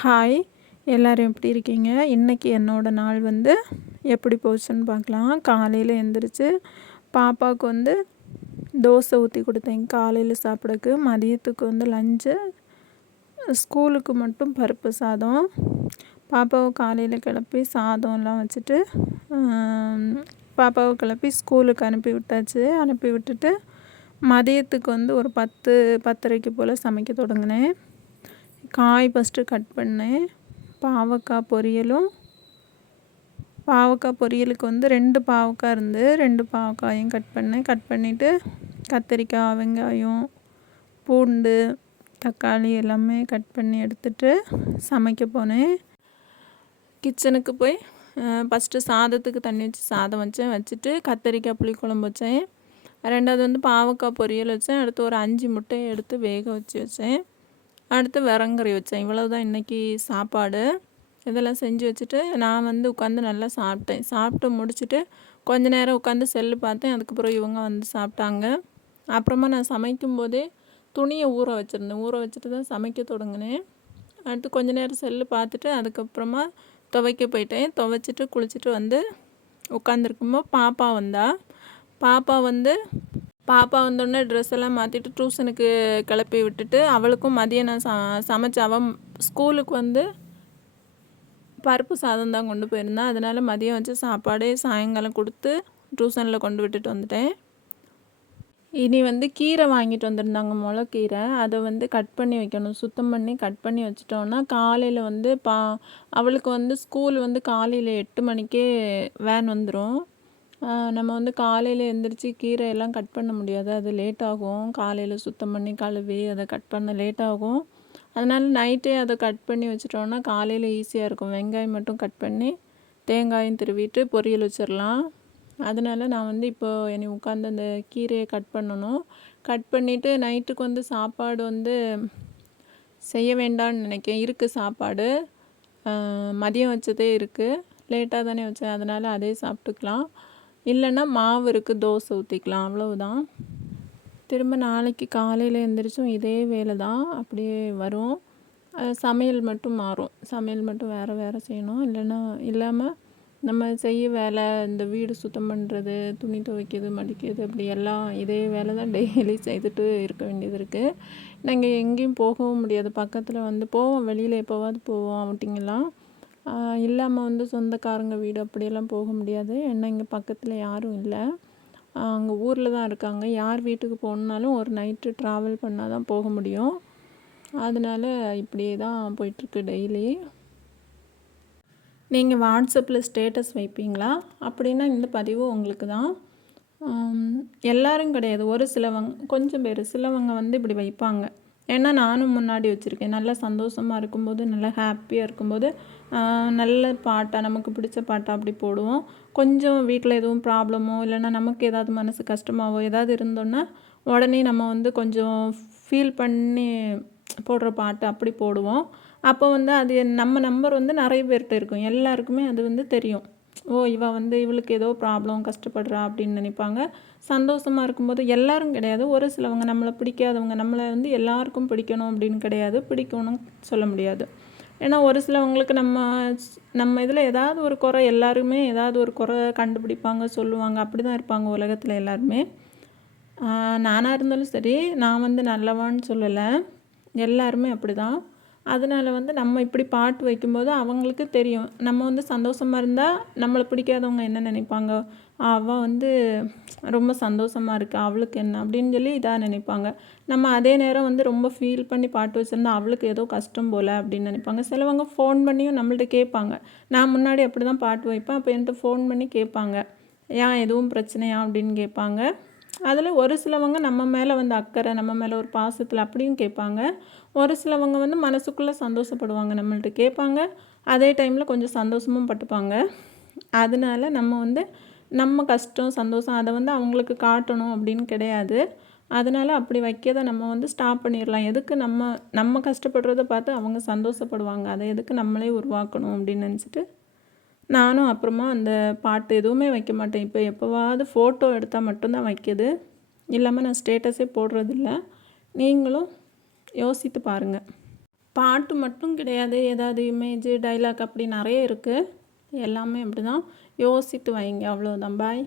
Hi, எல்லோரும் எப்படி இருக்கீங்க? இன்றைக்கி என்னோடய நாள் வந்து எப்படி போச்சுன்னு பார்க்கலாம். காலையில் எழுந்திரிச்சு பாப்பாவுக்கு வந்து தோசை ஊற்றி கொடுத்தேன் காலையில் சாப்பிடக்கு. மதியத்துக்கு வந்து லஞ்சு, ஸ்கூலுக்கு மட்டும் பருப்பு சாதம். பாப்பாவை காலையில் கிளப்பி சாதம்லாம் வச்சுட்டு பாப்பாவை கிளப்பி ஸ்கூலுக்கு அனுப்பி விட்டாச்சு. அனுப்பி விட்டுட்டு மதியத்துக்கு வந்து ஒரு 10:30 போல் சமைக்க தொடங்கினேன். காய் ஃபஸ்ட்டு கட் பண்ணேன். பாவக்காய் பொரியலுக்கு வந்து 2 பாவக்காய் இருந்து 2 பாவக்காயும் கட் பண்ணேன். கட் பண்ணிவிட்டு கத்திரிக்காய், வெங்காயம், பூண்டு, தக்காளி எல்லாமே கட் பண்ணி எடுத்துகிட்டு சமைக்க போனேன். கிச்சனுக்கு போய் ஃபஸ்ட்டு சாதத்துக்கு தண்ணி வச்சு சாதம் வச்சுட்டு கத்திரிக்காய் புளிக்குழம்பு வச்சேன். 2வது வந்து பாவக்காய் பொரியல் வச்சேன். அடுத்து ஒரு 5 முட்டையை எடுத்து வேக வச்சேன். அடுத்து விரங்கறி வச்சேன். இவ்வளவுதான் இன்றைக்கி சாப்பாடு. இதெல்லாம் செஞ்சு வச்சுட்டு நான் வந்து உட்காந்து நல்லா சாப்பிட்டேன். சாப்பிட்டு முடிச்சுட்டு கொஞ்ச நேரம் உட்காந்து செல்லு பார்த்தேன். அதுக்கப்புறம் இவங்க வந்து சாப்பிட்டாங்க. அப்புறமா நான் சமைக்கும்போதே துணியை ஊற வச்சுட்டு தான் சமைக்க தொடங்கினேன். அடுத்து கொஞ்ச நேரம் செல்லு பார்த்துட்டு அதுக்கப்புறமா துவைக்க போயிட்டேன். துவைச்சிட்டு குளிச்சுட்டு வந்து உட்காந்துருக்கும்போது பாப்பா வந்தோடனே ட்ரெஸ் எல்லாம் மாற்றிட்டு டியூஷனுக்கு கிளப்பி விட்டுட்டு அவளுக்கும் மதியம் நான் சமைச்சு அவன் ஸ்கூலுக்கு வந்து பருப்பு சாதம் தான் கொண்டு போயிருந்தான். அதனால் மதியம் வச்சு சாப்பாடே சாயங்காலம் கொடுத்து டியூஷனில் கொண்டு விட்டுட்டு வந்துட்டேன். இனி வந்து கீரை வாங்கிட்டு வந்திருந்தாங்க, முளைக்கீரை. அதை வந்து கட் பண்ணி வைக்கணும். சுத்தம் பண்ணி கட் பண்ணி வச்சிட்டோன்னா காலையில் வந்து அவளுக்கு வந்து ஸ்கூல் வந்து காலையில் 8 மணிக்கே வேன் வந்துடும். நம்ம வந்து காலையில் எழுந்திரிச்சி கீரை எல்லாம் கட் பண்ண முடியாது, அது லேட் ஆகும். காலையில் சுத்தம் பண்ணி கழுவி அதை கட் பண்ண லேட் ஆகும். அதனால் நைட்டே அதை கட் பண்ணி வச்சிட்டோன்னா காலையில் ஈஸியாக இருக்கும். வெங்காயம் மட்டும் கட் பண்ணி தேங்காயும் திருவிட்டு பொரியல் வச்சிடலாம். அதனால் நான் வந்து இப்போது என்னை உட்காந்து அந்த கீரையை கட் பண்ணணும். கட் பண்ணிவிட்டு நைட்டுக்கு வந்து சாப்பாடு வந்து செய்ய வேண்டாம்னு நினைக்கிறேன். இருக்குது சாப்பாடு, மதியம் வச்சதே இருக்குது. லேட்டாக தானே வச்சேன், அதனால் அதே சாப்பிட்டுக்கலாம். இல்லைன்னா மாவு இருக்குது, தோசை ஊற்றிக்கலாம், அவ்வளவுதான். திரும்ப நாளைக்கு காலையில் எழுந்திரிச்சும் இதே வேலை தான் அப்படியே வரும். சமையல் மட்டும் மாறும். சமையல் மட்டும் வேறு செய்யணும். இல்லாமல் நம்ம செய்ய வேலை, இந்த வீடு சுத்தம் பண்ணுறது, துணி துவைக்கிறது, மடிக்கிறது, அப்படி எல்லாம் இதே வேலை தான் டெய்லி செய்துட்டு இருக்க வேண்டியது இருக்குது. நாங்கள் எங்கேயும் போகவும் முடியாது. பக்கத்தில் வந்து போவோம், வெளியில் எப்போவாது போவோம் அவுட்டிங்கெல்லாம். இல்லாமல் வந்து சொந்தக்காரங்க வீடு அப்படியெல்லாம் போக முடியாது. ஏன்னா இங்கே பக்கத்தில் யாரும் இல்லை, அங்கே ஊரில் தான் இருக்காங்க. யார் வீட்டுக்கு போகணுன்னாலும் ஒரு நைட்டு ட்ராவல் பண்ணால் தான் போக முடியும். அதனால் இப்படியே தான் போயிட்டுருக்கு டெய்லி. நீங்கள் வாட்ஸ்அப்பில் ஸ்டேட்டஸ் வைப்பீங்களா? அப்படின்னா இந்த பதிவு உங்களுக்கு தான். எல்லோரும் கிடையாது, ஒரு கொஞ்சம் பேர் சிலவங்க வந்து இப்படி வைப்பாங்க. ஏன்னா நானும் முன்னாடி வச்சுருக்கேன். நல்லா சந்தோஷமாக இருக்கும்போது, நல்லா ஹாப்பியாக இருக்கும்போது நல்ல பாட்டாக, நமக்கு பிடிச்ச பாட்டாக அப்படி போடுவோம். கொஞ்சம் வீட்டில் எதுவும் ப்ராப்ளமோ இல்லைன்னா நமக்கு ஏதாவது மனசு கஷ்டமாகவோ ஏதாவது இருந்தோன்னா உடனே நம்ம வந்து கொஞ்சம் ஃபீல் பண்ணி போடுற பாட்டு அப்படி போடுவோம். அப்போ வந்து அது நம்ம நம்பர் வந்து நிறைய பேர்கிட்ட இருக்கும். எல்லாருக்குமே அது வந்து தெரியும். இவளுக்கு ஏதோ ப்ராப்ளம், கஷ்டப்படுறா அப்படின்னு நினைப்பாங்க. சந்தோஷமாக இருக்கும்போது எல்லாரும் கிடையாது, ஒரு சிலவங்க நம்மளை பிடிக்காதவங்க. நம்மளை வந்து எல்லாருக்கும் பிடிக்கணும் அப்படின்னு கிடையாது, பிடிக்கணும்னு சொல்ல முடியாது. ஏன்னா ஒரு சிலவங்களுக்கு நம்ம இதில் ஏதாவது ஒரு குறை, எல்லாருமே ஏதாவது ஒரு குறை கண்டுபிடிப்பாங்க, சொல்லுவாங்க. அப்படி தான் இருப்பாங்க உலகத்தில் எல்லாருமே. நானாக இருந்தாலும் சரி, நான் வந்து நல்லவான்னு சொல்லலை, எல்லாருமே அப்படி தான். அதனால் வந்து நம்ம இப்படி பாட்டு வைக்கும்போது அவங்களுக்கு தெரியும், நம்ம வந்து சந்தோஷமாக இருந்தால் நம்மளை பிடிக்காதவங்க என்ன நினைப்பாங்க, அவள் வந்து ரொம்ப சந்தோஷமாக இருக்கா, அவளுக்கு என்ன அப்படின்னு சொல்லி இதாக நினைப்பாங்க. நம்ம அதே நேரம் வந்து ரொம்ப ஃபீல் பண்ணி பாட்டு வச்சுருந்தா அவளுக்கு ஏதோ கஷ்டம் போல் அப்படின்னு நினைப்பாங்க. சிலவங்க ஃபோன் பண்ணியும் நம்மள்ட்ட கேட்பாங்க. நான் முன்னாடி அப்படி தான் பாட்டு வைப்பேன். அப்போ என்கிட்ட ஃபோன் பண்ணி கேட்பாங்க, ஏன் எதுவும் பிரச்சனையா அப்படின்னு கேட்பாங்க. அதில் ஒரு சிலவங்க நம்ம மேலே வந்து அக்கறை, நம்ம மேலே ஒரு பாசத்தில் அப்படியும் கேட்பாங்க. ஒரு சிலவங்க வந்து மனசுக்குள்ளே சந்தோஷப்படுவாங்க, நம்மள்ட்ட கேட்பாங்க, அதே டைமில் கொஞ்சம் சந்தோஷமும் பட்டுப்பாங்க. அதனால நம்ம வந்து நம்ம கஷ்டம், சந்தோஷம் அதை வந்து அவங்களுக்கு காட்டணும் அப்படின்னு கிடையாது. அதனால் அப்படி வைக்கிறத நம்ம வந்து ஸ்டாப் பண்ணிடலாம். எதுக்கு நம்ம கஷ்டப்படுறத பார்த்து அவங்க சந்தோஷப்படுவாங்க, அதை எதுக்கு நம்மளே உருவாக்கணும் அப்படின்னு நினச்சிட்டு நானும் அப்புறமா அந்த பாட்டு எதுவுமே வைக்க மாட்டேன். இப்போ எப்போவாவது ஃபோட்டோ எடுத்தால் மட்டும்தான் வைக்கிது, இல்லாமல் நான் ஸ்டேட்டஸே போடுறதில்ல. நீங்களும் யோசித்து பாருங்கள். பாட்டு மட்டும் கிடையாது, ஏதாவது இமேஜு, டைலாக் அப்படி நிறைய இருக்குது. எல்லாமே அப்படி தான். யோசித்து வைங்க. அவ்வளோதான். பாய்.